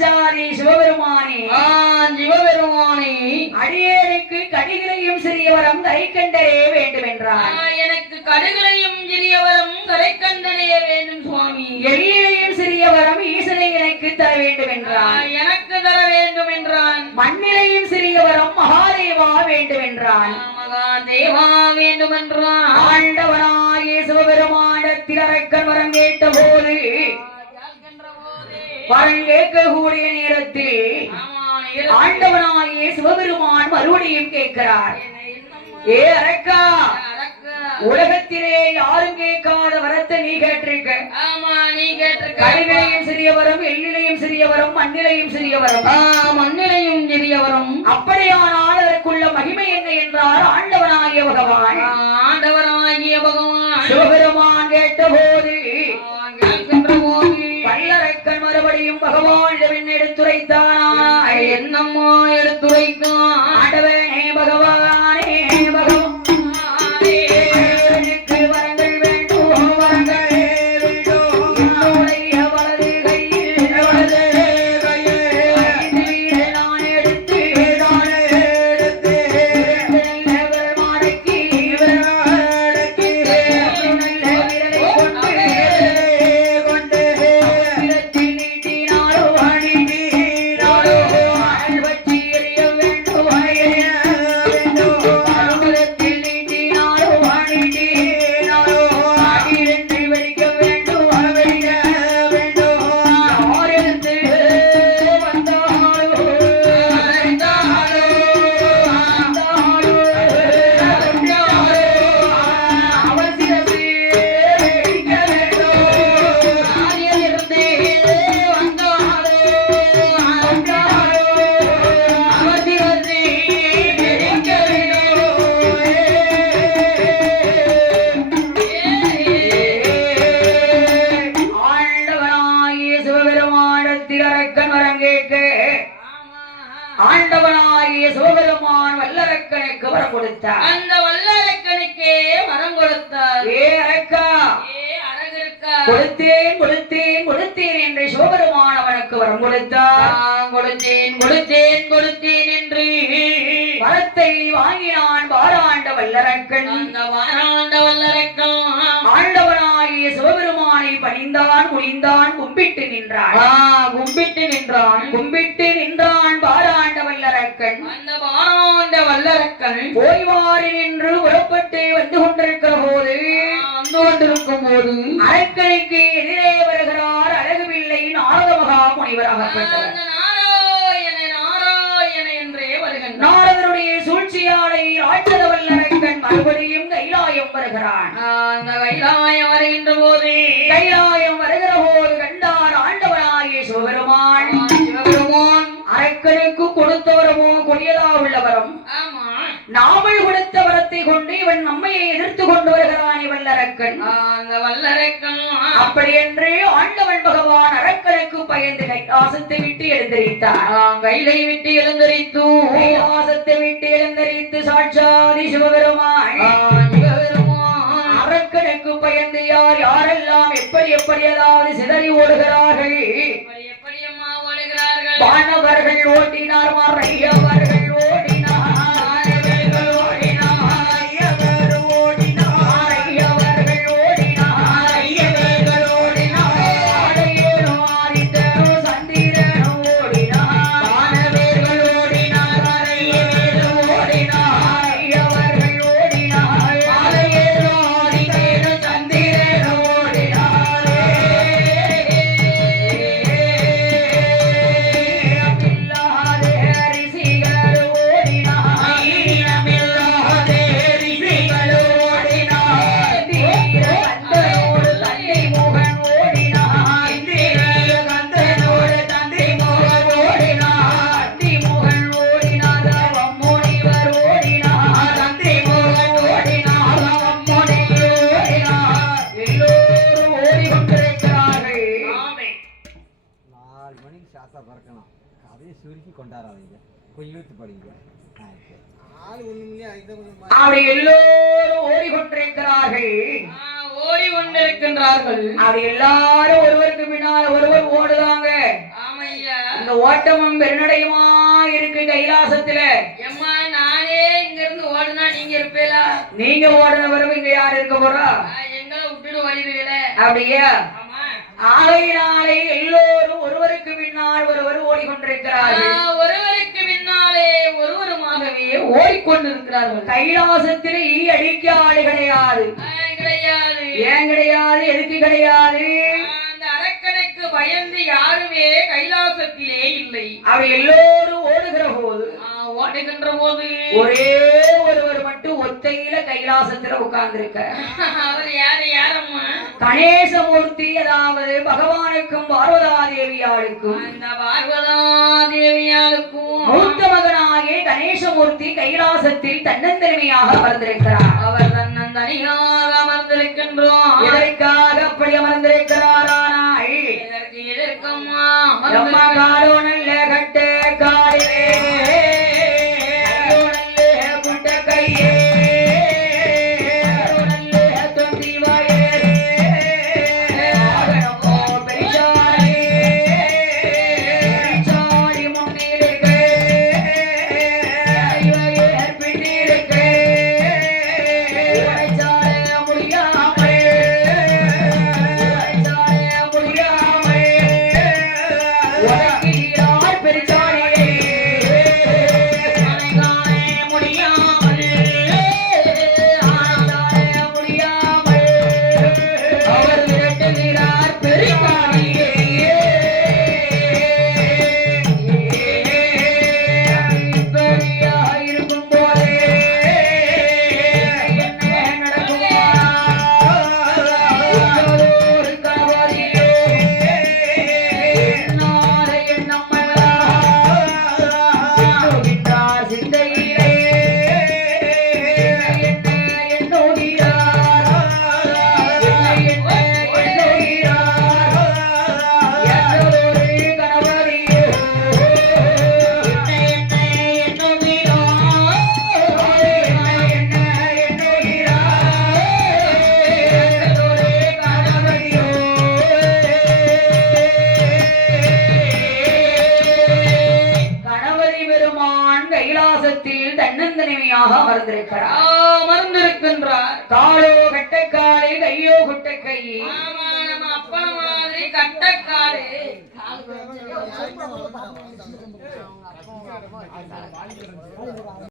ஆச்சாரி சிவபெருமானே. ஆன் சிவபெருமானே. அடியேனுக்கு கடிகளையும் சிறியவரம் கரை கண்டறிய வேண்டும் என்றார் எனக்கு கடுகளையும் சிறியவரம் கரை கண்டறிய வேண்டும் சுவாமி. எளியலையும் சிறியவரம் ஈசனை எனக்கு தர வேண்டும் என்றார் எனக்கு தர வேண்டும் என்றான் மண்ணிலையும் சிறியவரம் மகாதேவா வேண்டும் என்றான் மகாதேவா வேண்டும் என்றான் ஆண்டவனாகிய சிவபெருமானத்தில் அரக்கன் வரம் கேட்ட போது வரம் கேட்கக்கூடிய நேரத்தில் ஆண்டவனாகிய சிவபெருமான் மறுபடியும் கேட்கிறார். ஏ அரக்கா உலகத்திலே யாரும் கேட்காத வரத்தை நீ கேட்டிருக்க. ஆமா நீ கேட்டிருக்க. கழிவிலையும் சிறியவரும் எல்லிலையும் சிறியவரும் மண்ணிலையும் சிறியவரும். மண்ணிலையும் சிறியவரும். அப்படியானால் அதற்குள்ள மகிமை என்ன என்றார் ஆண்டவனாகிய பகவான். ஆண்டவராகிய பகவான். சிவபெருமான் வல்லரக்கனுக்கு வரம் கொடுத்தார். அந்த வல்லரக்கனுக்கே வரம் கொடுத்தார். ஏ அரக்கா. கொடுத்தேன் கொடுத்தேன் கொடுத்தேன் என்று சிவபெருமான் அவனுக்கு வரம் கொடுத்தார். நான் கொடுத்தேன் கொடுத்தேன் கொடுத்தேன் என்று. வரத்தை வாங்கினான் பாராண்ட வல்லரக்கன். அந்த வாராண்ட வல்லரக்கம் ஆண்டவனாகிய சிவபெருமானை பணிந்தான் குனிந்தான் கும்பிட்டு நின்றான். கும்பிட்டு நின்றான். கும்பிட்டு நின்றான் பாராண்ட வல்லரக்கன். வாராண்ட வல்லரக்கன் ஓய்வாரி நின்று புறப்பட்டு வந்து கொண்டிருக்கிற போது வந்து கொண்டிருக்கும் போது அரக்கனுக்கு எதிரே வருகிறார் அழகு பிள்ளை நாரத மகா முனிவராகப்பட்டவர் அந்த நாராயண நாராயண என்றே வருகின்றான் நாரதனுடைய சூழ்ச்சியாலை ராட்சத வல்லரக்கன் மறுபடியும் கைலாயம் வருகிறான். அந்த கைலாயம் வருகின்ற போது கைலாயம் வருகிற நாமல் கொடுத்த வரத்தை கொண்டு இவன் நம்மையை எதிர்த்து கொண்டு வருகிறான் வல்லரக்கன் அந்த வல்லரக்கம் அப்படி என்று ஆண்டவன் பகவான் அரக்கனுக்கு பயந்து கைலாசத்தை விட்டு எழுந்தரித்தார் கைலை விட்டு எழுந்தரித்து கைலாசத்தை விட்டு எழுந்தரித்து சாட்சாதி சிவபெருமான். அரக்கனுக்கு பயந்து யார் யாரெல்லாம் எப்படி எப்படி அதாவது சிதறி ஓடுகிறார்கள்? எப்படி எப்படி அம்மா ஓடுகிறார்கள்? வானவர்கள் ஓட்டினார் மறையவர்கள். அதையே சுருக்கி கொண்டாடாதீங்க கொஞ்சம் இழுத்து படிங்க அப்படி எல்லோரும் ஓடிக்கொண்டிருக்கிறார்கள் ஓடி கொண்டிருக்கின்றார்கள் அப்படி எல்லாரும் ஒருவருக்கு பின்னால் ஒருவர் ஓடுதாங்க இந்த ஓட்டமும் பெருநடையுமா இருக்கு கைலாசத்துல எம்மா நானே இங்க நீங்க ஓடுன வரவு இங்க யார் இருக்க போறா எங்களை விட்டுட்டு வருவீங்களே அப்படியே ஆகையினாலே ஓடிக்கொண்டிருக்கிறார்கள். ஒருவருக்கு பின்னாலே ஒருவருமாகவே ஓடிக்கொண்டிருக்கிறார்கள். கைலாசத்தில் ஈ அடிக்க ஆளு கிடையாது கிடையாது? ஏன் கிடையாது? எதுக்கு கிடையாது? அந்த அரக்கனுக்கு பயந்து யாருமே கைலாசத்திலே இல்லை. அவர் எல்லோரும் ஓடுகிற போது ஓடுகின்ற போது ஒரே ஒருவர் மட்டும் ஒத்தையில கைலாசத்துல உட்கார்ந்திருக்க. அவர் யாரு யாரம்மா? கணேசமூர்த்தி அதாவது பகவானுக்கும் பார்வதா தேவியாளுக்கும் அந்த பார்வதா தேவியாருக்கும் மூத்த மகனாகிய கணேசமூர்த்தி கைலாசத்தில் தன்னந்தனிமையாக அமர்ந்திருக்கிறார். அவர் தன்னன் தனியாக அமர்ந்திருக்கின்றோம் இதற்காக அப்படி அமர்ந்திருக்கிறாரானால் இதற்கு எதற்கம்மா? அம்மா கைலாசத்தில் தன்னந்தனிமையாக அமர்ந்திருக்கிறார். அமர்ந்திருக்கின்றார். காலோ கட்டைக்காலை கையோ குட்டைக்கை ஆமா நம்ம அப்பா மாதிரி கட்டக்காடு